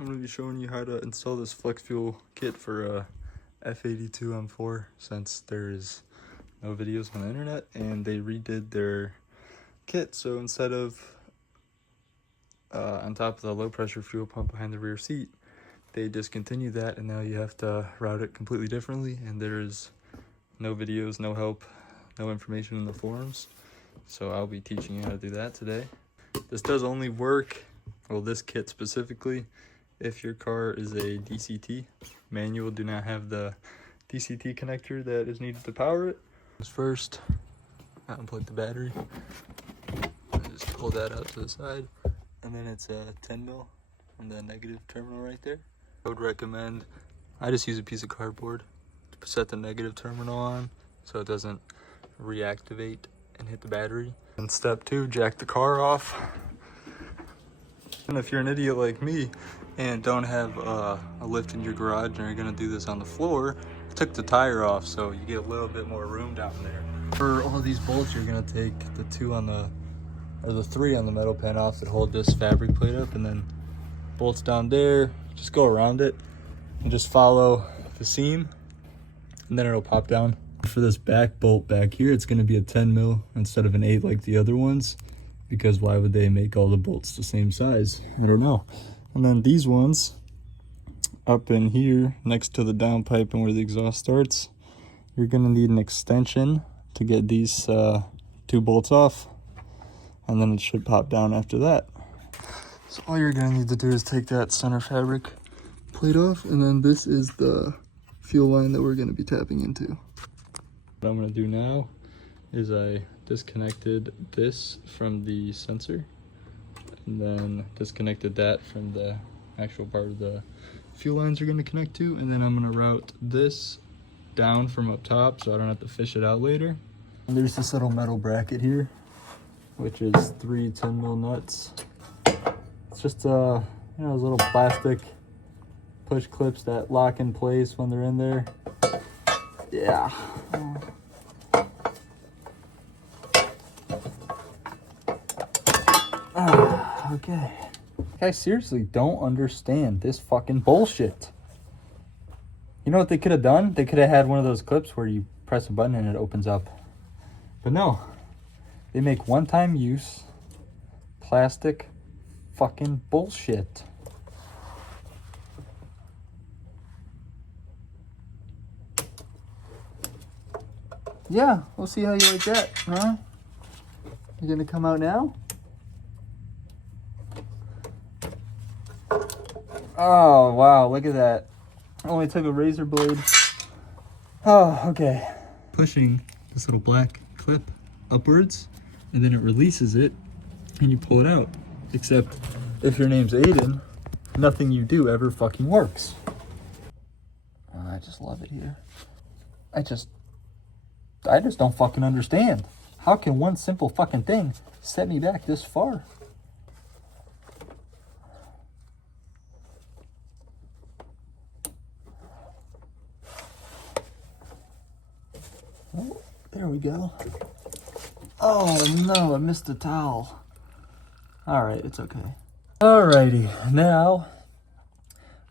I'm going to be showing you how to install this Flexfuel kit for a F82 M4 since there's no videos on the internet and they redid their kit. So instead of on top of the low pressure fuel pump behind the rear seat, they discontinued that and now you have to route it completely differently, and there's no videos, no help, no information in the forums. So I'll be teaching you how to do that today. This does only work, well, this kit specifically, if your car is a DCT. Manual do not have the DCT connector that is needed to power it. First, unplug the battery. Just pull that out to the side, and then it's a 10 mil on the negative terminal right there. I would recommend, I just use a piece of cardboard to set the negative terminal on so it doesn't reactivate and hit the battery. And step 2, jack the car off. And if you're an idiot like me and don't have a lift in your garage and you're gonna do this on the floor, I took the tire off so you get a little bit more room down there. For all these bolts, you're gonna take the 3 on the metal pan off that hold this fabric plate up, and then bolts down there, just go around it and just follow the seam and then it'll pop down. For this back bolt back here, it's gonna be a 10 mil instead of an 8 like the other ones, because why would they make all the bolts the same size? I don't know. And then these ones up in here next to the downpipe and where the exhaust starts, you're gonna need an extension to get these 2 bolts off, and then it should pop down after that. So all you're gonna need to do is take that center fabric plate off, and then this is the fuel line that we're gonna be tapping into. What I'm gonna do now is I disconnected this from the sensor and then disconnected that from the actual part of the fuel lines are going to connect to, and then I'm going to route this down from up top so I don't have to fish it out later. And there's this little metal bracket here, which is 3 10 mil nuts. It's just those little plastic push clips that lock in place when they're in there. Yeah. Okay. I seriously don't understand this fucking bullshit. You know what they could have done? They could have had one of those clips where you press a button and it opens up. But no. They make one-time use plastic fucking bullshit. Yeah, we'll see how you like that, huh? You gonna come out now? Oh, wow, look at that. Only took a razor blade. Oh, okay. Pushing this little black clip upwards, and then it releases it, and you pull it out. Except, if your name's Aiden, nothing you do ever fucking works. Oh, I just love it here. I just don't fucking understand. How can one simple fucking thing set me back this far? Oh, there we go. Oh no, I missed the towel. Alright, it's okay. Alrighty, now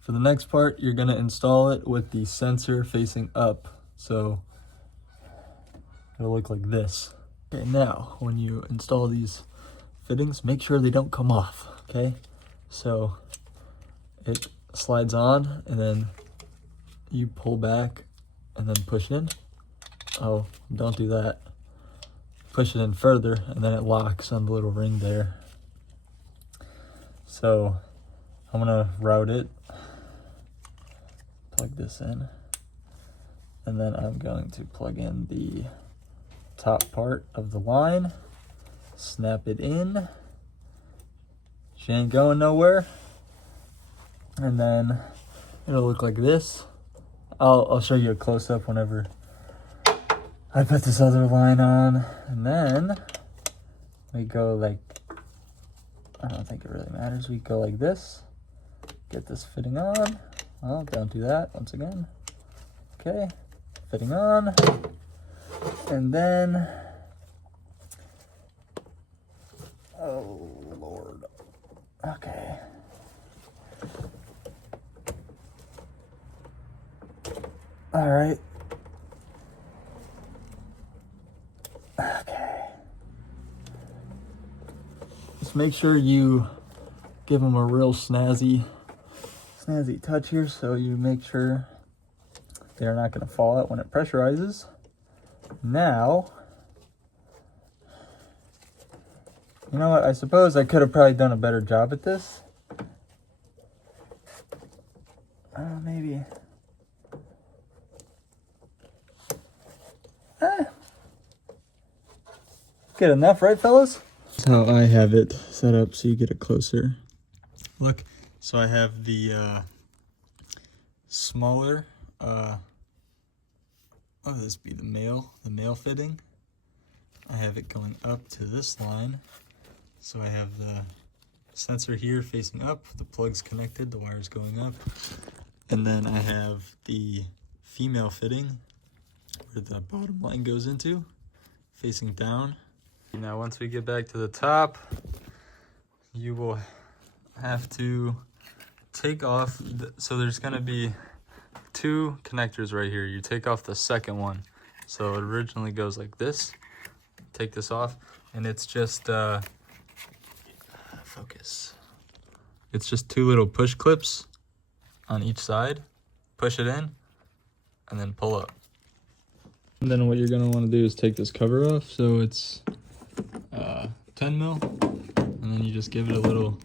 for the next part, you're gonna install it with the sensor facing up. So it'll look like this. Okay, now when you install these fittings, make sure they don't come off, okay? So it slides on and then you pull back and then push in. Oh, don't do that. Push it in further and then it locks on the little ring there. So I'm gonna route it, plug this in, and then I'm going to plug in the top part of the line, snap it in. She ain't going nowhere. And then it'll look like this. I'll show you a close-up whenever I put this other line on, and then we go like, I don't think it really matters. We go like this, get this fitting on. Oh, don't do that once again. Okay, fitting on. And then, oh Lord. Okay. All right. Okay. Just make sure you give them a real snazzy touch here, so you make sure they're not going to fall out when it pressurizes. Now, you know what? I suppose I could have probably done a better job at this. Maybe. Good enough, right, fellas? That's how I have it set up so you get a closer look. So I have the smaller, this be the male fitting. I have it going up to this line. So I have the sensor here facing up, the plug's connected, the wire's going up. And then I have the female fitting where the bottom line goes into, facing down. Now once we get back to the top, you will have to take off, so there's gonna be two connectors right here. You take off the second one. So it originally goes like this. Take this off, and it's just, focus. It's just two little push clips on each side. Push it in, and then pull up. And then what you're gonna wanna do is take this cover off. So it's 10 mil, and then you just give it a little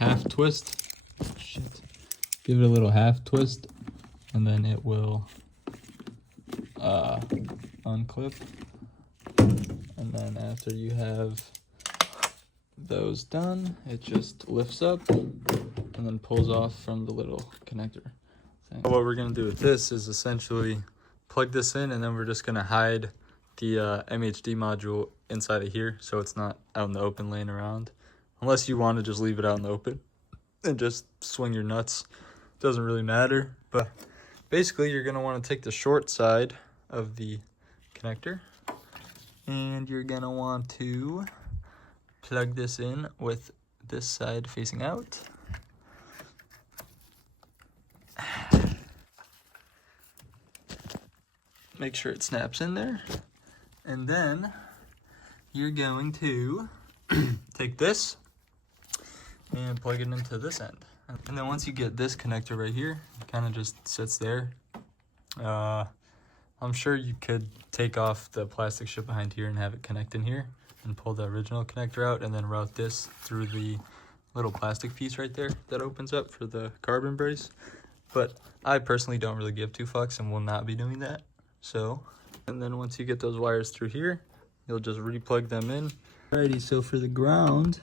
half twist. Shit. Give it a little half twist, and then it will unclip. And then after you have those done, it just lifts up and then pulls off from the little connector thing. What we're gonna do with this is essentially plug this in, and then we're just gonna hide the MHD module inside of here so it's not out in the open laying around. Unless you want to just leave it out in the open and just swing your nuts. Doesn't really matter. But basically you're going to want to take the short side of the connector, and you're going to want to plug this in with this side facing out. Make sure it snaps in there. And then you're going to take this and plug it into this end. And then once you get this connector right here, it kind of just sits there. I'm sure you could take off the plastic strip behind here and have it connect in here and pull the original connector out, and then route this through the little plastic piece right there that opens up for the carbon brace. But I personally don't really give two fucks and will not be doing that. So, and then once you get those wires through here, you'll just re-plug them in. Alrighty, so for the ground,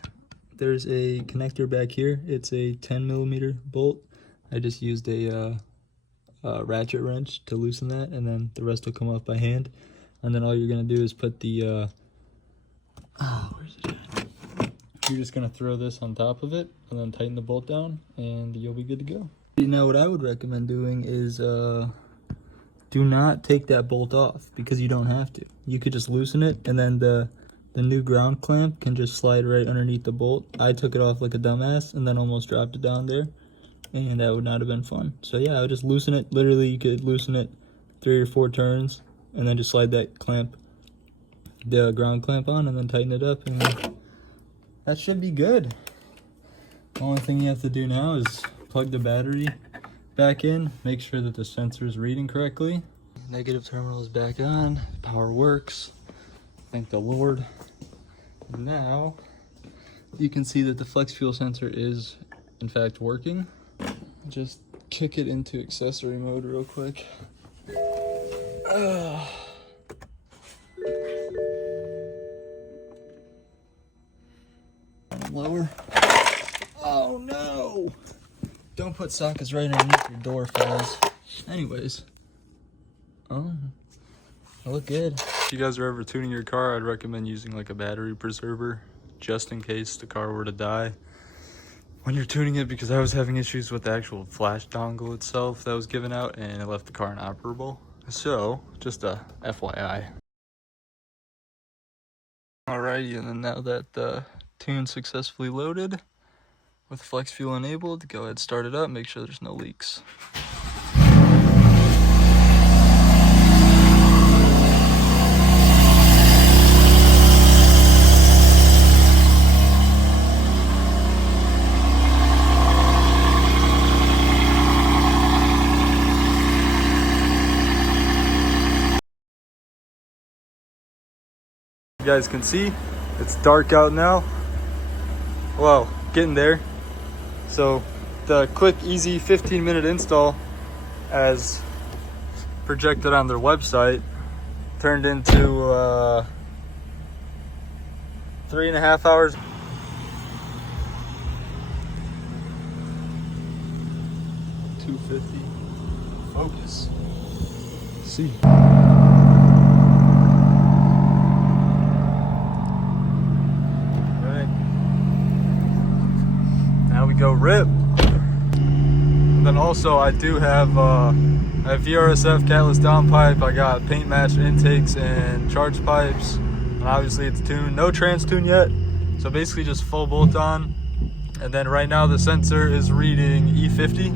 there's a connector back here. It's a 10mm bolt. I just used a ratchet wrench to loosen that, and then the rest will come off by hand. And then all you're gonna do is put the, where's it at? You're just gonna throw this on top of it, and then tighten the bolt down, and you'll be good to go. Now what I would recommend doing is, do not take that bolt off, because you don't have to. You could just loosen it, and then the new ground clamp can just slide right underneath the bolt. I took it off like a dumbass and then almost dropped it down there, and that would not have been fun. So yeah, I would just loosen it. Literally, you could loosen it 3 or 4 turns, and then just slide that clamp, the ground clamp on, and then tighten it up, and that should be good. The only thing you have to do now is plug the battery back in, make sure that the sensor is reading correctly. Negative terminal is back on, power works, thank the Lord. Now you can see that the flex fuel sensor is in fact working. Just kick it into accessory mode real quick. Lower. Oh no! Don't put sockets right underneath your door, fellas. Anyways, I look good. If you guys are ever tuning your car, I'd recommend using like a battery preserver just in case the car were to die when you're tuning it, because I was having issues with the actual flash dongle itself that was given out, and it left the car inoperable. So, just a FYI. Alrighty, and then now that the tune's successfully loaded with flex fuel enabled, go ahead, start it up, make sure there's no leaks. You guys can see it's dark out now. Well, getting there. So the quick, easy 15-minute install as projected on their website turned into 3.5 hours. $250. Focus. See. Right. Now we go rip. And then also I do have a VRSF catless downpipe. I got paint matched intakes and charge pipes. And obviously it's tuned. No trans tune yet. So basically just full bolt on. And then right now the sensor is reading E50.